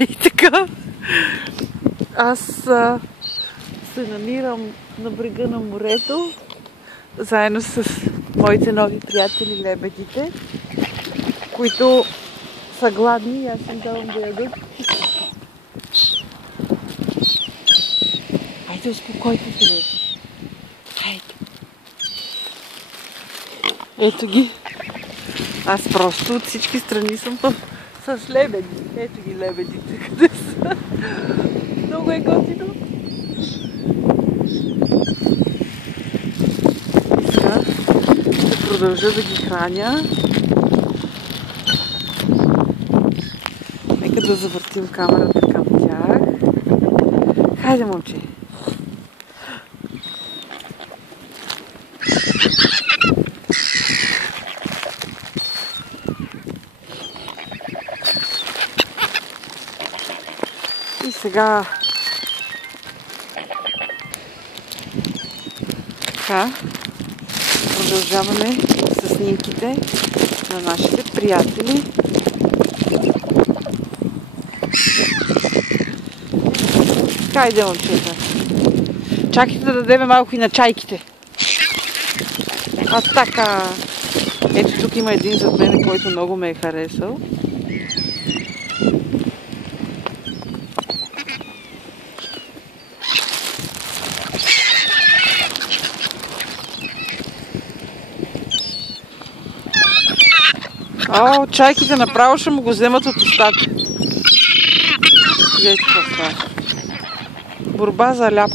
И така, аз се намирам на брега на морето, заедно с моите нови приятели лебедите, които са гладни и аз им давам да ядат. Хайде, успокойте се, бе. Хайде. Ето ги. Аз просто от всички страни съм с лебеди. Ето ги лебедите, къде са. Много е готино. И сега ще продължа да ги храня. Нека да завъртим камерата към тях. Хайде, момче. И сега така продължаваме с снимките на нашите приятели. Хайде, момчета. Чакайте да дадем малко и на чайките. А така. Ето тук има един зад мен, който много ме е харесал. О, чайките направо ще му го вземат от устата. Гледайте какво става. Борба за ляп.